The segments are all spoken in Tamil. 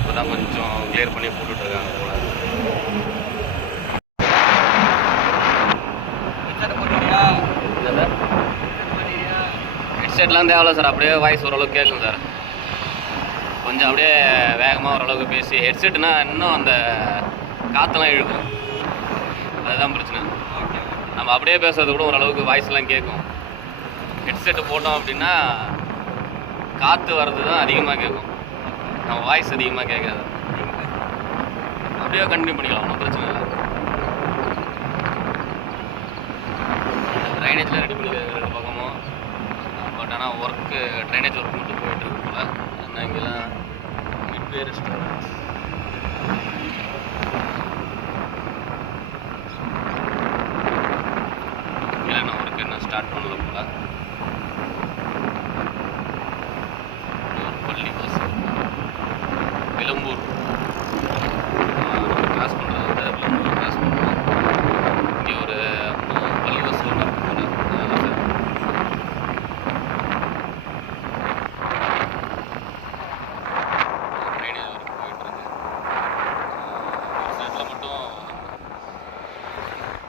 இப்போ தான் கொஞ்சம் கிளியர் பண்ணி போட்டுட்ருக்காங்க போல். ஹெட்செட்லாம் தேவையில்ல சார், அப்படியே வாய்ஸ் ஓரளவுக்கு கேட்கும் சார். கொஞ்சம் அப்படியே வேகமாக ஓரளவுக்கு பேசி, ஹெட்செட்னா இன்னும் அந்த காற்றெல்லாம் இழுக்கும், அதுதான் பிரச்சனை. நம்ம அப்படியே பேசுறது கூட ஓரளவுக்கு வாய்ஸ்லாம் கேட்கும். ஹெட்செட்டு போட்டோம் அப்படின்னா காற்று வர்றது தான் அதிகமாக கேட்கும், நம்ம வாய்ஸ் அதிகமாக கேட்காது. அப்படியே கண்டினியூ பண்ணிக்கலாம், ஒன்றும் பிரச்சனை இல்லை. ட்ரைனேஜில் ரெடி பண்ணிக்கிறது 2 பக்கமும். பட் ஆனால் ஒர்க்கு ட்ரைனேஜ் ஒர்க் மட்டும் போயிட்டுருக்கு போல். ஏன்னா இங்கெல்லாம் மிட்வே ரெஸ்டாரண்ட் இங்கெல்லாம் ஒர்க்கு இன்னும் ஸ்டார்ட் பண்ணல போல். பள்ளி பஸ் விளம்பூர் கிராஸ் பண்ணுறது வந்து விளம்பூர் கிராஸ் பண்ணுறோம். இங்கே ஒரு பள்ளி பஸ் ஒன்று இருக்கு போல. ட்ரைனேஜ் ஒர்க் போயிட்டுருக்கு. ஒரு சைடில் மட்டும்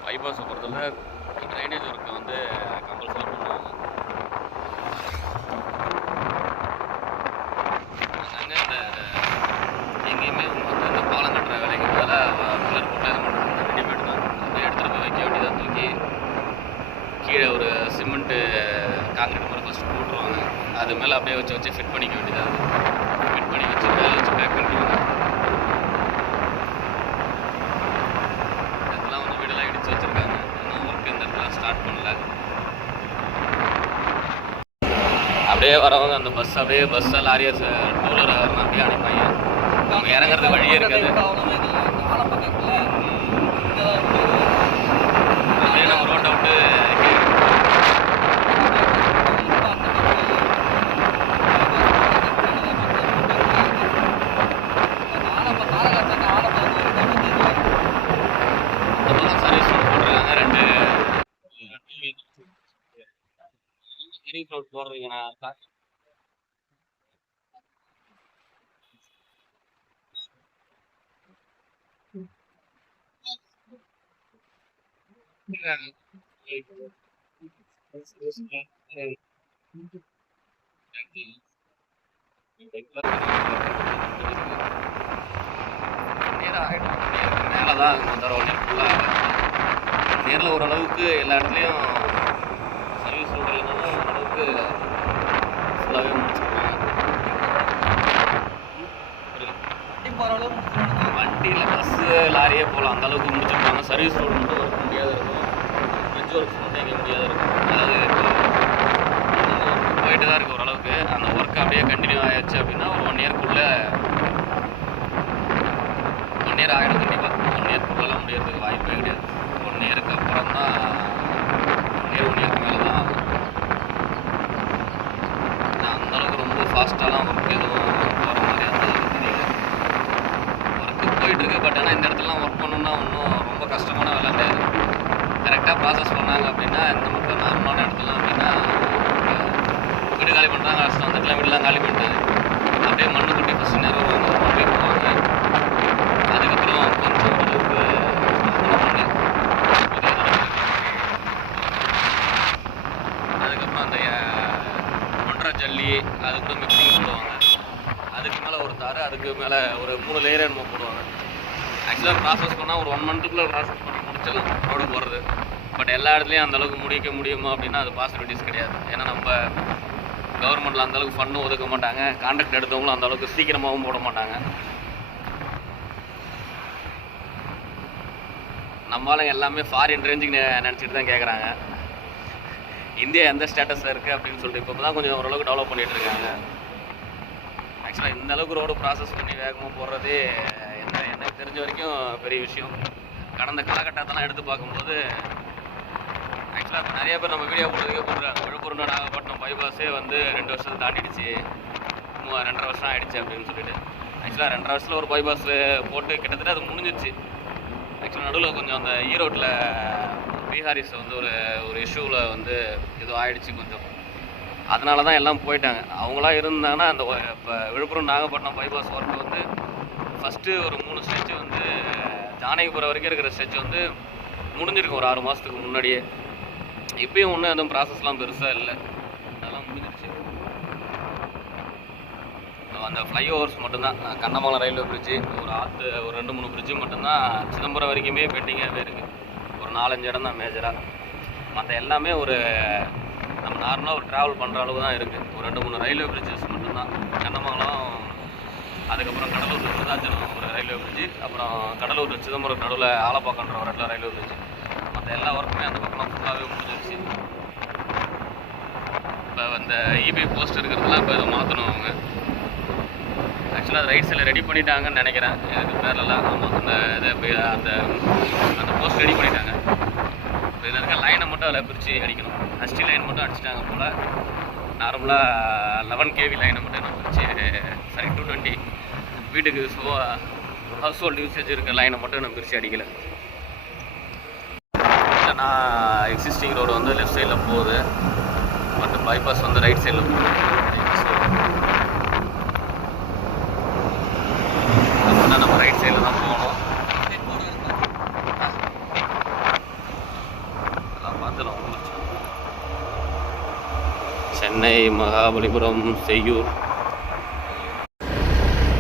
பைபாஸை பொறுத்தவரை ட்ரைனேஜ் ஒர்க்கை வந்து கம்பல்சரி பண்ணுவாங்க. எங்கேயுமே வந்து இந்த பாலம் கட்டுற வேலைக்கு பதிலாக பில்லர் போட்டு இது பண்ணுறது ரெடிமேட் தான். அப்படியே எடுத்துகிட்டு போய் வைக்க வேண்டியதாக, தூக்கி கீழே ஒரு சிமெண்ட்டு காங்கிரீட் மாதிரி ஃபஸ்ட்டு போட்டுருவாங்க. அது மேலே அப்படியே வச்சு ஃபிட் பண்ணிக்க வேண்டியதாக, ஃபிட் பண்ணி வச்சு மேலே வச்சு பேக் பண்ணிடுவாங்க. இதெல்லாம் வந்து வீடெல்லாம் இடித்து வச்சுருக்காங்க. இன்னும் ஒர்க் இந்த இடத்துல ஸ்டார்ட் பண்ணல. அப்படியே வரவங்க அந்த பஸ் அப்படியே பஸ்ஸை லாரியை டூலர் அப்படியே அனுப்பாங்க. அவங்க இறங்குறது வழியே இருக்காது. அப்படியே நம்ம ரோட்டை விட்டு சர்வீஸ் போட்டுருக்காங்க. 2 ரிங் ரோட் போடுறீங்கண்ணா. மேலே தான் நேரில் ஓரளவுக்கு எல்லா இடத்துலையும் சர்வீஸ் ரோடு இல்லைனாலும் ஓரளவுக்கு ஃபுல்லாகவே முடிச்சுருவாங்க. வண்டியில் பஸ்ஸு லாரியே போகலாம், அந்தளவுக்கு முடிச்சுருப்பாங்க. சர்வீஸ் ரோடு மட்டும் ஒர்க் முடியாத இருக்கும். பிரிட்ஜ் ஒர்க்ஸ் மட்டும் எங்கே முடியாத இருக்கும். அதாவது இப்போ போயிட்டு தான் இருக்குது ஓரளவுக்கு. அந்த ஒர்க் அப்படியே கண்டினியூ ஆகிடுச்சு அப்படின்னா ஒரு 1 இயர்க்குள்ளே 1 இயர் ஆகிடும் கண்டிப்பாக. 1 இயர்க்குள்ளெல்லாம் முடியறதுக்கு வாய்ப்பே கிடையாது. 1 இயருக்கு அப்புறம் தான் 1 இயருக்கு மேலே தான். அந்தளவுக்கு ரொம்ப ஃபாஸ்ட்டாலாம் ஒர்க் எதுவும் போகிற மாதிரி அந்தளவுக்கு தெரியல. ஒர்க்கு போயிட்டுருக்கு. பட் ஆனால் இந்த இடத்துலலாம் ஒர்க் பண்ணணுன்னா ஒன்றும் ரொம்ப கஷ்டமான வேலை கிடையாது. கரெக்டாக ப்ராசஸ் பண்ணாங்க அப்படின்னா இந்த மட்டும் நார்மலான இடத்துலாம் அப்படின்னா வீடு காலி பண்ணுறாங்க, கஷ்டம். அந்த இடத்துல வீடெலாம் காலி பண்ணிட்டாங்க. அப்படியே மண்ணு கொட்டி ஃபஸ்ட்டு நிறுவுவாங்க, அப்படியே போவாங்க. அதுக்கப்புறம் கொஞ்சம் ஓரளவுக்கு பண்ணி அதுக்கப்புறம் அந்த 1.5 ஜல்லி அது கூட மிக்சிங் போடுவாங்க. அதுக்கு மேலே ஒரு தார், அதுக்கு மேலே ஒரு 3 லேயர் நம்ம போடுவாங்க. ஆக்சுவலாக ப்ராசஸ் பண்ணால் ஒரு 1 மந்த்துக்குள்ளே ப்ராசஸ் பண்ணி முடிச்சிடலாம் ரோடு போடுறது. பட் எல்லா இடத்துலையும் அந்தளவுக்கு முடிக்க முடியுமா அப்படின்னா அது பாசிபிலிட்டிஸ் கிடையாது. ஏன்னா நம்ம கவர்மெண்ட்டில் அந்தளவுக்கு ஃபண்டும் ஒதுக்க மாட்டாங்க, கான்ட்ராக்ட் எடுத்தவங்களும் அந்தளவுக்கு சீக்கிரமாகவும் போட மாட்டாங்க. நம்மளால எல்லாமே ஃபாரின் ரேஞ்சுக்கு நினச்சிட்டு தான் கேட்குறாங்க. இந்தியா எந்த ஸ்டேட்டஸில் இருக்குது அப்படின்னு சொல்லிட்டு இப்போ தான் கொஞ்சம் ஓரளவுக்கு டெவலப் பண்ணிகிட்டு இருக்காங்க. ஆக்சுவலாக இந்த அளவுக்கு ரோடு ப்ராசஸ் பண்ணி வேகமாக போடுறதே எனக்கு தெரிஞ்ச வரைக்கும் பெரிய விஷயம். கடந்த காலகட்டத்தெல்லாம் எடுத்து பார்க்கும்போது ஆக்சுவலாக இப்போ நிறைய பேர் நம்ம வீடியோ போடுறதுக்கே போடுறாங்க. விழுப்புரம் நாகப்பட்டினம் பைபாஸே வந்து 2 வருஷத்தை தாண்டிடுச்சு, 2.5 வருஷம் ஆகிடுச்சு அப்படின்னு சொல்லிட்டு. ஆக்சுவலாக 2.5 வருஷத்தில் ஒரு பைபாஸ் போட்டு கிட்டத்தட்ட அது முடிஞ்சிச்சு. ஆக்சுவலாக நடுவில் கொஞ்சம் அந்த ஈரோட்டில் பீகாரிஸ் வந்து ஒரு இஷ்யூவில் வந்து ஏதோ ஆகிடுச்சு கொஞ்சம். அதனால தான் எல்லாம் போயிட்டாங்க. அவங்களாம் இருந்தாங்கன்னா அந்த இப்போ விழுப்புரம் நாகப்பட்டினம் பைபாஸ் ஒர்க்கு வந்து ஃபஸ்ட்டு ஒரு 3 ஸ்டெச் வந்து ஜானகிபுரம் வரைக்கும் இருக்கிற ஸ்டெச் வந்து முடிஞ்சிருக்கும் ஒரு 6 மாதத்துக்கு முன்னாடியே. இப்பயும் ஒன்றும் எதுவும் ப்ராசஸ்லாம் பெருசாக இல்லை, அதெல்லாம் முடிஞ்சிருச்சு. அந்த ஃப்ளைஓவர்ஸ் மட்டும்தான், கண்ணமங்கலம் ரயில்வே பிரிட்ஜு, ஒரு 2-3 பிரிட்ஜு மட்டும்தான் சிதம்பரம் வரைக்குமே பெண்டிங்காகவே இருக்குது. ஒரு 4-5 இடம் தான் மேஜராக. மற்ற எல்லாமே ஒரு நம்ம நார்மலாக ஒரு ட்ராவல் பண்ணுற அளவு தான் இருக்குது. ஒரு 2-3 ரயில்வே பிரிட்ஜஸ் மட்டும்தான். கண்ணமங்கலம், அதுக்கப்புறம் கடலூர் விருதாச்சலம் ஒரு ரயில்வே பிரிட்ஜு, அப்புறம் கடலூர் சிதம்பரம் நடுவில் ஆலப்பாக்கன்ற ஒரு இடத்துல ரயில்வே பிரிட்ஜு. மற்ற எல்லா ஒர்க்குமே அந்த பக்கம் ஃபுல்லாகவே முடிஞ்சிருச்சு. இப்போ அந்த இபி போஸ்ட் இருக்கிறதுலாம் இப்போ எதுவும் மாற்றணும் அவங்க. ஆக்சுவலாக அது ரைட் சைடில் ரெடி பண்ணிட்டாங்கன்னு நினைக்கிறேன், எனக்கு பேரெல்லாம். ஆமாம், அந்த இது அந்த போஸ்ட் ரெடி பண்ணிட்டாங்க. இப்போ இதில் இருக்க லைனை மட்டும் அதில் பிரித்து அடிக்கணும். ஹஸ்டி லைன் மட்டும் அடிச்சிட்டாங்க போல். நார்மலாக 11 kV லைனை மட்டும் நான் பிரித்து, சரி 220 வீட்டுக்கு ஹவுஸ் ஹோல்டு யூசேஜ் இருக்க லைனை மட்டும் நான் பிரித்து அடிக்கலை. இல்லைனா எக்ஸிஸ்டிங் ரோடு வந்து லெஃப்ட் சைடில் போகுது, பட் பைபாஸ் வந்து ரைட் சைடில் போகுது. நம்ம ரைட் சைடில் தான் போகணும். அதெல்லாம் பார்த்துலாம். சென்னை, மகாபலிபுரம், செய்யூர்.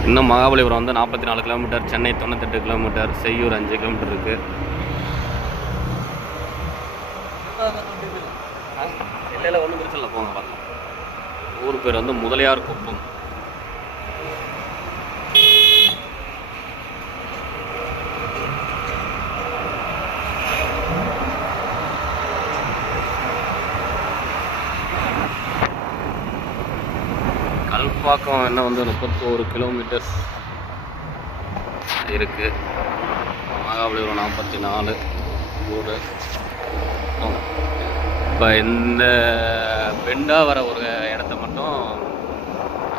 இன்னும் மகாபலிபுரம் வந்து 44 kilometre, Chennai 98 kilometre, Seyyur 5 kilometre இருக்குது. இல்லை ஒன்றும் பிரச்சனை இல்லை, போங்க பார்க்கலாம். ஊர் பேர் வந்து முதலியார் குப்பம். கல்பாக்கம் என்ன வந்து 31 கிலோமீட்டர்ஸ் இருக்குது. மகாபலிபுரம் 44 ஊர். இப்போ இந்த பெண்டாக வர ஒரு இடத்த மட்டும்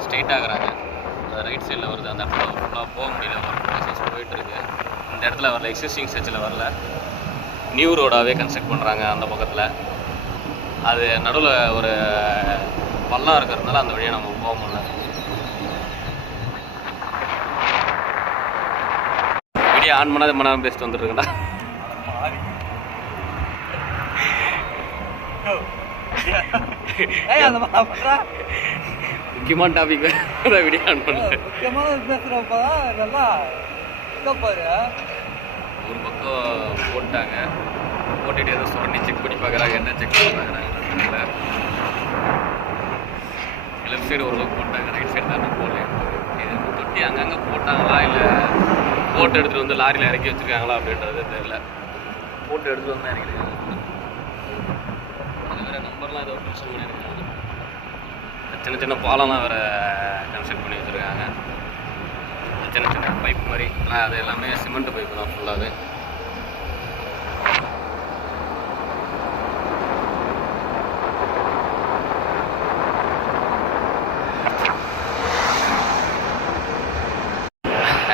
ஸ்ட்ரெயிட் ஆகுறாங்க. ரைட் சைடில் வருது, அந்த இடத்துல ஃபுல்லாக போக முடியல, ஒர்க் ப்ராசஸ் போயிட்டுருக்கு. இந்த இடத்துல வரல, எக்ஸிஸ்டிங் ஸ்டெச்சில் வரல, நியூ ரோடாகவே கன்ஸ்ட்ரக்ட் பண்ணுறாங்க அந்த பக்கத்தில். அது நடுவில் ஒரு பள்ளம் இருக்கிறதுனால அந்த வழியாக நம்ம போக முடியல. வீடியோ ஆன் பண்ணாத மணி நேரம் பேசிட்டு வந்துட்டுருக்கேன்டா. முக்கியமான டாபிக் வீடியோ ஆன் பண்ணுறேன். ஒரு பக்கம் போட்டாங்க, போட்டுட்டு ஏதோ சுரண்டி செக் பண்ணி பார்க்குறாங்க, என்ன செக் பண்ணி பார்க்குறாங்க. லெஃப்ட் சைடு ஓரளவுக்கு போட்டாங்க, ரைட் சைடு தான் போடல. இது தொட்டி அங்கங்கே போட்டாங்களா இல்லை போட்டு எடுத்துகிட்டு வந்து லாரியில் இறக்கி வச்சுருக்காங்களா அப்படின்றது தெரியல. போட்டு எடுத்துகிட்டு வந்து இறக்கிருக்காங்க. அது வேறு நம்பர்லாம் ஏதோ மென்ஷன் பண்ணியிருக்காங்க. சின்ன சின்ன பாலம்லாம் வேறு கன்ஸ்ட்ரக்ட் பண்ணி வச்சுருக்காங்க. சின்ன சின்ன பைப் மாதிரி, அது எல்லாமே சிமெண்ட் பைப்பு தான் ஃபுல்லாகவே.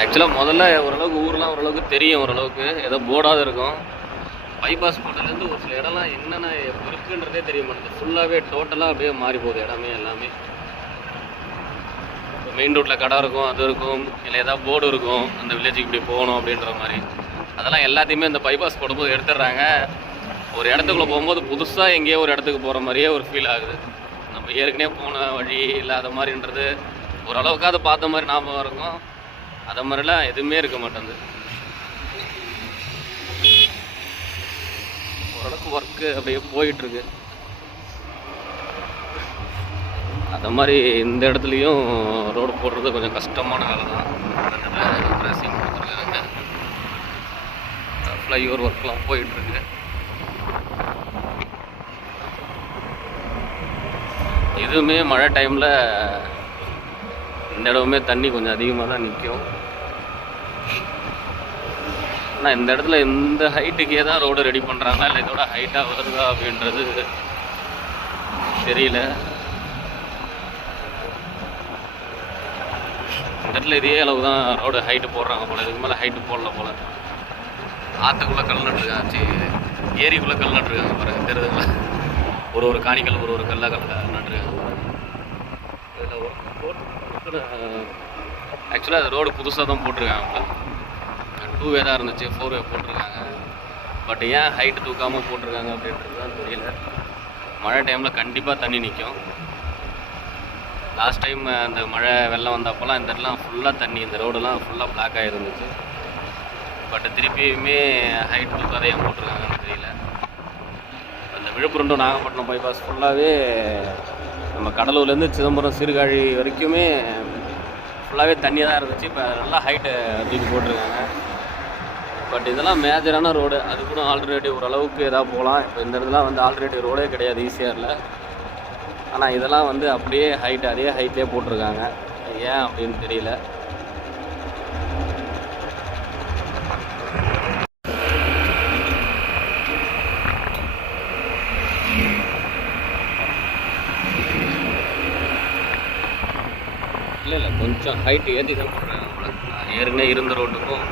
ஆக்சுவலாக முதல்ல ஓரளவுக்கு ஊர்லாம் ஓரளவுக்கு தெரியும், ஓரளவுக்கு ஏதோ போர்டாக இருக்கும். பைபாஸ் போட்டதுலேருந்து ஒரு சில இடம்லாம் என்னென்ன இருக்குன்றதே தெரிய மாட்டேங்குது. ஃபுல்லாகவே டோட்டலாக அப்படியே மாறி போகுது இடமே எல்லாமே. மெயின் ரோட்டில் கடை இருக்கும், அது இருக்கும், இல்லை ஏதாவது போர்டு இருக்கும், அந்த வில்லேஜுக்கு இப்படி போகணும் அப்படின்ற மாதிரி. அதெல்லாம் எல்லாத்தையுமே இந்த பைபாஸ் போடும்போது எடுத்துடுறாங்க. ஒரு இடத்துக்குள்ளே போகும்போது புதுசாக எங்கேயோ ஒரு இடத்துக்கு போகிற மாதிரியே ஒரு ஃபீல் ஆகுது. நம்ம ஏற்கனவே போன வழி இல்லாத மாதிரின்றது ஓரளவுக்காவது பார்த்த மாதிரி ஞாபகம் இருக்கும். அதை மாதிரிலாம் எதுவுமே இருக்க மாட்டேங்குது. ஓரளவுக்கு ஒர்க்கு அப்படியே போயிட்டுருக்கு. அந்த மாதிரி இந்த இடத்துலையும் ரோடு போடுறது கொஞ்சம் கஷ்டமான வேலை தான். ட்ரெஸ்ஸிங் கொடுத்துருக்காங்க, ஃப்ளைஓவர் ஒர்க்லாம் போயிட்டுருக்கு. இதுவுமே மழை டைமில் இந்த இடமே தண்ணி கொஞ்சம் அதிகமாக தான் நிற்கும். ஆனால் இந்த இடத்துல இந்த ஹைட்டுக்கே தான் ரோடு ரெடி பண்ணுறாங்களா இல்லை இதோட ஹைட்டாக வருதா அப்படின்றது தெரியல. இந்த இடத்துல இதே அளவு தான் ரோடு ஹைட்டு போடுறாங்க போல், இதுக்கு மேலே ஹைட்டு போடல போல். ஆற்றுக்குள்ளே கல் நட்டுருக்காச்சு, ஏரிக்குள்ளே கல் நட்டுருக்காங்க பாருங்க, தெரியுதுங்களா? ஒரு காணிக்கல் ஒரு கல்லாக நட்டுருக்காங்க. இதில் ஆக்சுவலாக அது ரோடு புதுசாக தான் போட்டிருக்காங்க. 2 வே தான் இருந்துச்சு, 4 வே போட்டிருக்காங்க. பட் ஏன் ஹைட்டு தூக்காமல் போட்டிருக்காங்க அப்படின்றது தான் தெரியல. மழை டைமில் கண்டிப்பாக தண்ணி நிற்கும். லாஸ்ட் டைம் அந்த மழை வெள்ளம் வந்தப்போலாம் இந்த இடம்லாம் ஃபுல்லாக தண்ணி, இந்த ரோடெல்லாம் ஃபுல்லாக பிளாக் ஆகிருந்துச்சு. பட் திருப்பியுமே ஹைட் தூக்காத ஏன் போட்டிருக்காங்கன்னு தெரியல. அந்த விழுப்புரம் டு நாகப்பட்டினம் பைபாஸ் ஃபுல்லாகவே நம்ம கடலூர்லேருந்து சிதம்பரம் சீர்காழி வரைக்குமே ஃபுல்லாகவே தண்ணியாக தான் இருந்துச்சு. இப்போ நல்லா ஹைட்டு தூக்கி போட்டிருக்காங்க. பட் இதெல்லாம் மேஜரான ரோடு, அது கூட ஆல்டர்னேட்டிவ் ஓரளவுக்கு எதாவது போகலாம். இப்போ இந்த இடத்துல வந்து ஆல்டர்னேட்டிவ் ரோடே கிடையாது ஈஸியாக. ஆனால் இதெல்லாம் வந்து அப்படியே ஹைட்டு அதே ஹைட்லேயே போட்டிருக்காங்க. ஏன் அப்படின்னு தெரியல. இல்லை கொஞ்சம் ஹைட்டு ஏற்றி தான் போடுறாங்க போல. ஏற்கனவே இருந்த ரோட்டுக்கும்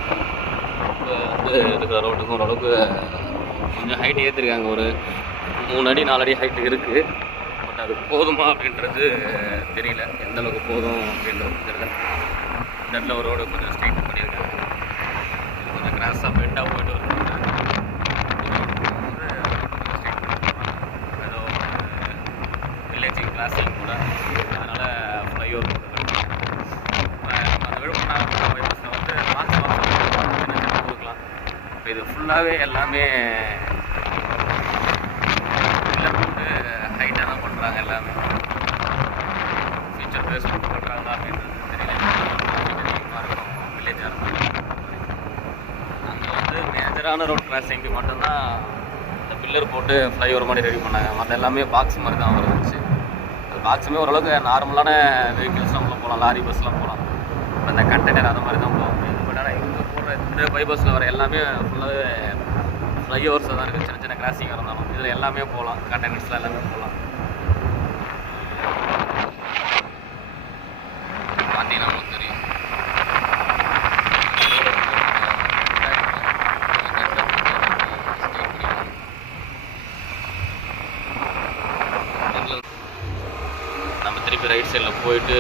இப்போ வந்து இருக்கிற ரோட்டுக்கும் ஓரளவுக்கு கொஞ்சம் ஹைட் ஏற்றிருக்காங்க. ஒரு 3 அடி 4 அடி ஹைட்டு இருக்குது. பட் அது போதுமா அப்படின்றது தெரியல, எந்த அளவுக்கு போதும் அப்படின்றது தெரியல. இந்த இடத்துல ஒரு ரோடு கொஞ்சம் ஸ்ட்ரைட் பண்ணியிருக்காங்க. இது கொஞ்சம் கிராஸாக பெண்டாக போயிட்டு வரும். ஏதோ வில்லேஜிங் கிராஸிங் கூட, அதனால் ஃப்ளைஓவர் போட்டு அந்த விழுப்புரம் நாகப்பட்டினம் பைபாஸில் வந்து மாற்றம் கொடுக்கலாம். இப்போ இது ஃபுல்லாகவே எல்லாமே பில்லர் போட்டு ஹைட்டாக தான் பண்ணுறாங்க. எல்லாமே ஃபியூச்சர் பேஸ் போட்டு பண்ணுறாங்க அப்படின்றது தெரியல. இருக்கும் வில்லேஜாக இருக்கும். அங்கே வந்து மேஜரான ரோட் கிராசிங்க்கு மட்டும்தான் இந்த பில்லர் போட்டு ஃப்ளைஓவர் மாதிரி ரெடி பண்ணாங்க. மற்ற எல்லாமே பாக்ஸ் மாதிரி தான் வந்துச்சு. அது பாக்ஸுமே ஓரளவுக்கு நார்மலான வெஹிக்கிள்ஸ் நம்மள போகலாம், லாரி பஸ்லாம் போகலாம். இப்போ இந்த கண்டெய்னர் அந்த மாதிரி தான் போக முடியும். பட் ஆனால் இங்கே போடுற இந்த பைபாஸில் வர எல்லாமே ஃபுல்லாகவே ஃப்ளைஓவர்ஸாக தான் இருக்குது. சின்ன சின்ன கிராசிங் இருந்தாலும் இதில் எல்லாமே போகலாம், கண்டெய்னர்ஸில் எல்லாமே போகலாம். பார்த்தீங்கன்னா உங்களுக்கு தெரியும். நம்ம திருப்பி ரைட் சைடில் போயிட்டு